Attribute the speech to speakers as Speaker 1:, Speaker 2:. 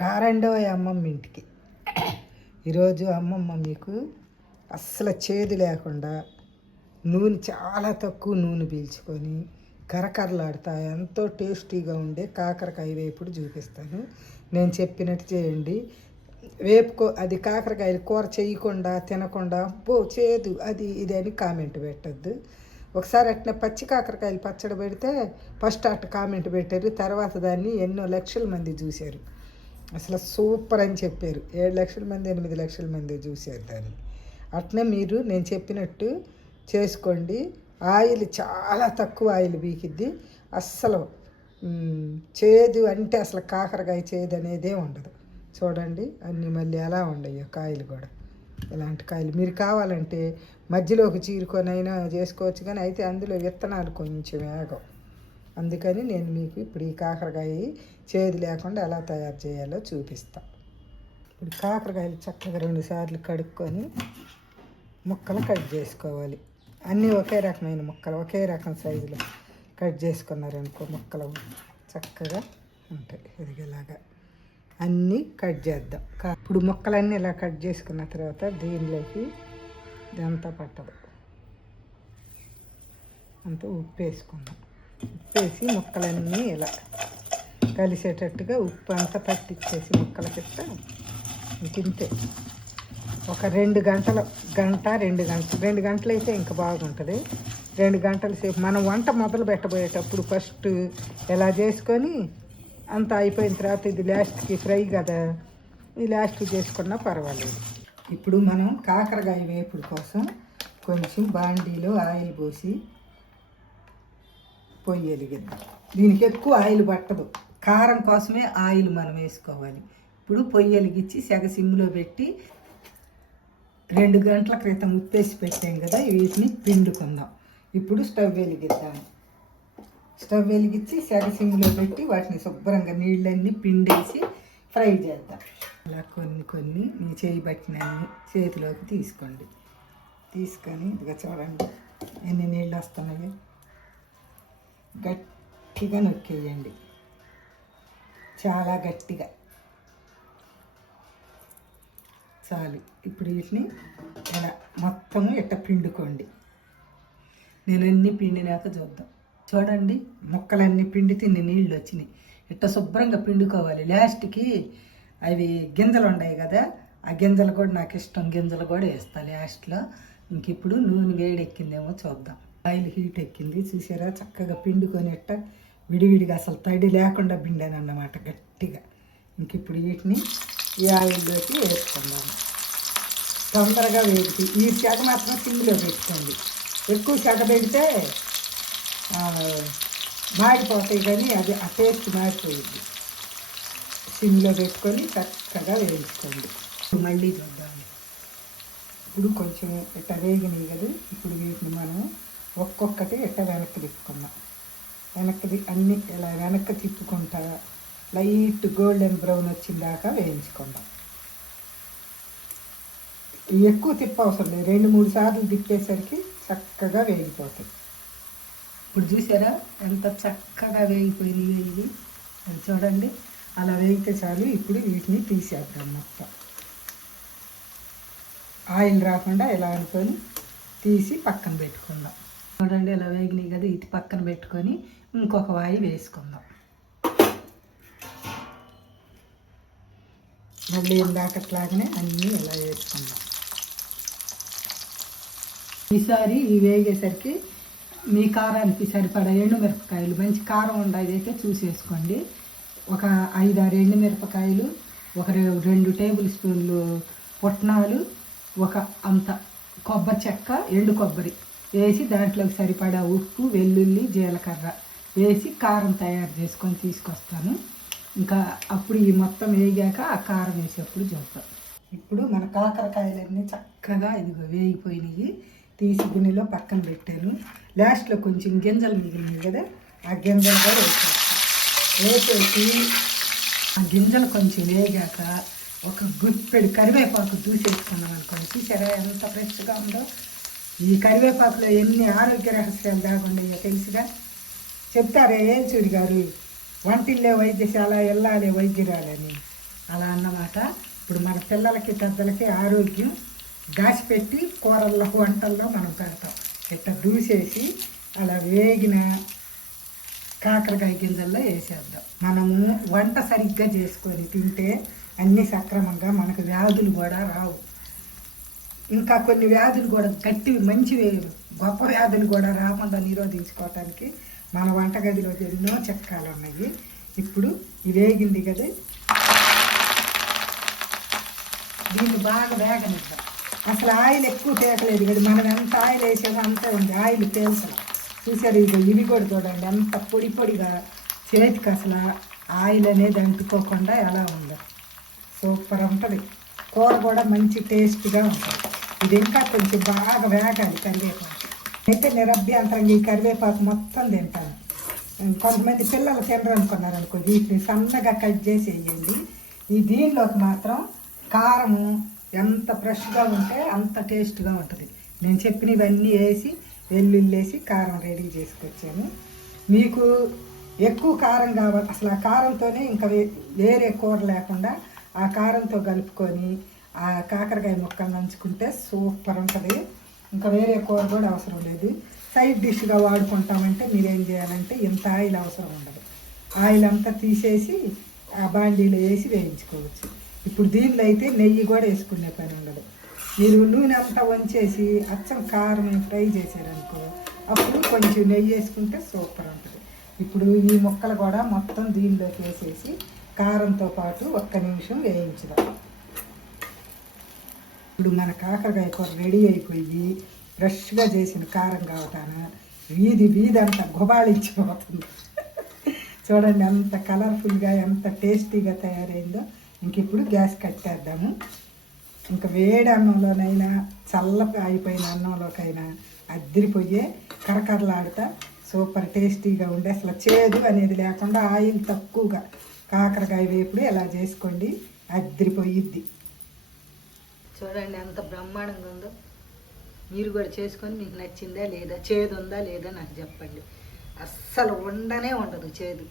Speaker 1: రారండో అమ్మమ్మ ఇంటికి. ఈరోజు అమ్మమ్మ మీకు అస్సలు చేదు లేకుండా నూనె చాలా తక్కువ నూనె పీల్చుకొని కరకరలాడుతా ఎంతో టేస్టీగా ఉండే కాకరకాయ వేపుడు చూపిస్తాను. నేను చెప్పినట్టు చేయండి. వేపుకో అది కాకరకాయలు కూర చేయకుండా తినకుండా పో చేదు అది ఇది అని కామెంట్ పెట్టద్దు. ఒకసారి అట్నే పచ్చి కాకరకాయలు పచ్చడి పెడితే ఫస్ట్ అట్ట కామెంట్ పెట్టారు. తర్వాత దాన్ని ఎన్నో లక్షల మంది చూశారు. అసలు సూపర్ అని చెప్పారు. ఏడు లక్షల మంది ఎనిమిది లక్షల మంది చూశారు దాన్ని. అట్నే మీరు నేను చెప్పినట్టు చేసుకోండి. ఆయిల్ చాలా తక్కువ ఆయిల్ బీకిద్ది అస్సలు చేదు అంటే అసలు కాకరకాయ చేదు అనేదే ఉండదు. చూడండి అన్నీ మళ్ళీ ఎలా ఉండవు కాయలు కూడా. ఇలాంటి కాయలు మీరు కావాలంటే మధ్యలోకి చీరుకొనైనా చేసుకోవచ్చు కానీ అయితే అందులో విత్తనాలు కొంచెం వేగం. అందుకని నేను మీకు ఇప్పుడు ఈ కాకరకాయ చేదు లేకుండా ఎలా తయారు చేయాలో చూపిస్తా. ఇప్పుడు కాకరకాయలు చక్కగా రెండు సార్లు కడుక్కొని ముక్కలు కట్ చేసుకోవాలి. అన్నీ ఒకే రకమైన ముక్కలు ఒకే రకం సైజులో కట్ చేసుకున్నారనుకో ముక్కలు చక్కగా ఉంటాయి. ఇదిగేలాగా అన్నీ కట్ చేద్దాం. కా- ఇప్పుడు ముక్కలన్నీ ఇలా కట్ చేసుకున్న తర్వాత దీనిలోకి ఇదంతా పట్టదు. అంతా ఉప్పు వేసుకుందాం ఉప్పేసి ముక్కలన్నీ ఇలా కలిసేటట్టుగా ఉప్పు అంతా పట్టించేసి ముక్కల చెత్త తింటే ఒక రెండు గంటల గంట రెండు గంటలు రెండు గంటలు అయితే ఇంకా బాగుంటుంది. రెండు గంటల సేపు మనం వంట మొదలు పెట్టబోయేటప్పుడు ఫస్ట్ ఎలా చేసుకొని అంత అయిపోయిన తర్వాత ఇది లాస్ట్కి ఫ్రై కదా ఈ లాస్ట్కి చేసుకున్నా పర్వాలేదు. ఇప్పుడు మనం కాకరకాయ వేపుడు కోసం కొంచెం బాండీలో ఆయిల్ పోసి పొయ్యి వెలిగిద్దాం దీనికి ఎక్కువ ఆయిల్ పట్టదు. కారం కోసమే ఆయిల్ మనం వేసుకోవాలి. ఇప్పుడు పొయ్యి వెలిగించి సెగ సిమ్లో పెట్టి రెండు గంటల క్రితం ఉప్పేసి పెట్టాం కదా వీటిని పిండుకుందాం. ఇప్పుడు స్టవ్ వెలిగిద్దాం. స్టవ్ వెలిగించి సెగ సిమ్లో పెట్టి వాటిని శుభ్రంగా నీళ్ళన్నీ పిండేసి ఫ్రై చేద్దాం. అలా కొన్ని కొన్ని మీ చేయి పట్టినన్ని చేతిలోకి తీసుకోండి. తీసుకొని ఇదిగా చూడండి ఎన్ని నీళ్ళు వస్తున్నాయి. గట్టిగా నొక్కేయండి. చాలా గట్టిగా. చాలు. ఇప్పుడు వీటిని ఇలా మొత్తము ఇట్ట పిండుకోండి. నేను అన్ని పిండినాక చూద్దాం. చూడండి ముక్కలన్నీ పిండి తిని నీళ్ళు వచ్చినాయి. ఇట్ట శుభ్రంగా పిండుకోవాలి. లాస్ట్కి అవి గింజలు ఉన్నాయి కదా ఆ గింజలు కూడా నాకు ఇష్టం. గింజలు కూడా వేస్తా లాస్ట్లో. ఇంక ఇప్పుడు నూనె వేడెక్కిందేమో చూద్దాం. ఆయిల్ హీట్ ఎక్కింది. చూసారా? చక్కగా పిండుకొనేట విడివిడిగా అసలు తడి లేకుండా పిండాను అన్నమాట గట్టిగా. ఇంక ఇప్పుడు వీటిని ఈ ఆయిల్లోకి వేసుకుందాము. తొందరగా వేడి ఈ శాఖ మాత్రం సిమ్లో పెట్టుకోండి. ఎక్కువ శాఖ పెడితే మాడిపోతాయి కానీ అది ఆ టేస్ట్ మారిపోయింది. సిమ్లో పెట్టుకొని చక్కగా వేయించుకోండి. మళ్ళీ చూద్దాం ఇప్పుడు కొంచెం ఇట్ట వేగినాయి కదా ఇప్పుడు వీటిని మనం ఒక్కొక్కటి ఇట్ట వెనక్కి తిప్పుకుందాం. వెనక్కి అన్ని ఇలా వెనక్కి తిప్పుకుంటా లైట్ గోల్డెన్ బ్రౌన్ వచ్చిన దాకా వేయించుకుందాం. ఎక్కువ తిప్ప అవసరం లేదు. రెండు మూడు సార్లు తిప్పేసరికి చక్కగా వేగిపోతాయి. ఇప్పుడు చూసారా? ఎంత చక్కగా వేగిపోయినాయి ఇవి. అది చూడండి. అలా వేగితే చాలు. ఇప్పుడు వీటిని తీసేద్దాం మొత్తం. ఆయిల్ రాకుండా ఇలా అనుకొని తీసి పక్కన పెట్టుకుందాం. చూడండి ఇలా వేగినాయి కదా ఇది పక్కన పెట్టుకొని ఇంకొక వాయి వేసుకుందాం. మళ్ళీ ఇందాకట్లాగానే అన్నీ ఇలా వేసుకుందాం. ఈసారి ఇవి వేగేసరికి మీ కారానికి సరిపడా ఎండుమిరపకాయలు మంచి కారం ఉండేదైతే చూసేసుకోండి. ఒక ఐదు ఆరు ఎండుమిరపకాయలు ఒక రెండు టేబుల్ స్పూన్లు పుట్నాలు ఒక అంత కొబ్బరి చెక్క ఎండు కొబ్బరి. వేసి దాంట్లోకి సరిపడా ఉప్పు వెల్లుల్లి జీలకర్ర వేసి కారం తయారు చేసుకొని తీసుకొస్తాను. ఇంకా అప్పుడు ఈ మొత్తం వేగాక ఆ కారం వేసేప్పుడు చూద్దాం. ఇప్పుడు మన కాకరకాయలన్నీ చక్కగా ఇదిగో వేగిపోయినాయి. తీసి గిన్నెలో పక్కన పెట్టాను. లాస్ట్లో కొంచెం గింజలు మిగిలినాయి కదా ఆ గింజలు కూడా వేసాను వేసేసి ఆ గింజలు కొంచెం వేగాక ఒక గుప్పెడు కరివేపాకు దూసేసుకున్నాం అనుకోండి. చూసారా ఎంత ఫ్రెష్గా ఉందో? ఈ కరివేపాకులో ఎన్ని ఆరోగ్య రహస్యాలు దాగున్నాయో తెలుసుగా చెప్తారే ఏం చూడు గారు వంటిల్లే వైద్యశాల వెళ్ళాలి వైద్యురాలని. అలా అన్నమాట. ఇప్పుడు మన పిల్లలకి పెద్దలకి ఆరోగ్యం దాచిపెట్టి కూరల్లో వంటల్లో మనం పెడతాం. ఇట్లా దూసేసి అలా వేగిన కాకరకాయ గింజల్లో వేసేద్దాం. మనము వంట సరిగ్గా చేసుకొని తింటే అన్నీ సక్రమంగా మనకు వ్యాధులు కూడా రావు. ఇంకా కొన్ని వ్యాధులు కూడా గట్టి మంచివి. గొప్ప వ్యాధులు కూడా రాకుండా నిరోధించుకోవటానికి మన వంటగదిలో ఎన్నో చిట్కాలు ఉన్నాయి. ఇప్పుడు ఇది వేగింది కదా. దీన్ని బాగా వేగనిద్దాం. అసలు ఆయిల్ ఎక్కువ తేకలేదు కదా మనం ఎంత ఆయిల్ వేసామో అంతే ఉంది. ఆయిల్ తేల్సలు చూసారు ఇది ఇవి కూడా చూడండి ఎంత పొడి పొడిగా చేతికి అసలు ఆయిల్ అనేది అంటుకోకుండా ఎలా ఉందో. సూపర్ ఉంటుంది. కూర కూడా మంచి టేస్ట్గా ఉంటుంది. ఇది ఇంకా కొంచెం బాగా వేగాలి కరివేపాకు. అయితే నిరభ్యంతరంగా ఈ కరివేపాకు మొత్తం తింటాను. కొంతమంది పిల్లలు తినరు అనుకున్నారు అనుకో వీటిని సన్నగా కట్ చేసి వేయండి ఈ దీనిలోకి మాత్రం కారము ఎంత ఫ్రెష్గా ఉంటే అంత టేస్ట్గా ఉంటుంది. నేను చెప్పినవన్నీ వేసి వెల్లుల్లి వేసి కారం రెడీ చేసుకొచ్చాను. మీకు ఎక్కువ కారం కావాలి. అసలు ఆ కారంతోనే ఇంకా వే- వేరే కూర లేకుండా ఆ కారంతో కలుపుకొని ఆ కాకరకాయ ముక్కలు నంచుకుంటే సూపర్ ఉంటుంది. ఇంకా వేరే కూర కూడా అవసరం లేదు. సైడ్ డిష్గా వాడుకుంటామంటే మీరేం చేయాలంటే ఇంత ఆయిల్ అవసరం ఉండదు. ఆయిల్ అంతా తీసేసి ఆ బాండీలో వేసి వేయించుకోవచ్చు. ఇప్పుడు దీనిలో అయితే నెయ్యి కూడా వేసుకునే పని ఉండదు. మీరు నూనె అంతా వంచేసి అచ్చం కారం ఫ్రై చేశారనుకో అప్పుడు కొంచెం నెయ్యి వేసుకుంటే సూపర్ ఉంటుంది. ఇప్పుడు ఈ ముక్కలు కూడా మొత్తం దీనిలోకి వేసేసి కారంతో పాటు ఒక్క నిమిషం వేయించుదాం ఇప్పుడు మన కాకరకాయ కూర రెడీ అయిపోయి ఫ్రెష్గా చేసిన కారం కావటాన వీధి వీధి అంతా గుబాళించిపోతుంది చూడండి ఎంత కలర్ఫుల్గా ఎంత టేస్టీగా తయారైందో. ఇంక ఇప్పుడు గ్యాస్ కట్టేద్దాము ఇంకా వేడి అన్నంలోనైనా చల్ల అయిపోయిన అన్నంలోకైనా అద్దరిపోయే కరకరలాడుతా సూపర్ టేస్టీగా ఉండే. అసలు చేదు అనేది లేకుండా ఆయిల్ తక్కువగా. కాకరకాయ వేపుడు ఎలా చేసుకోండి? అద్దరిపోయిద్ది చూడండి ఎంత బ్రహ్మాండంగా ఉందో. మీరు కూడా చేసుకొని మీకు నచ్చిందా లేదా చేదు ఉందా లేదా నాకు చెప్పండి. అస్సలు ఉండనే ఉండదు చేదు.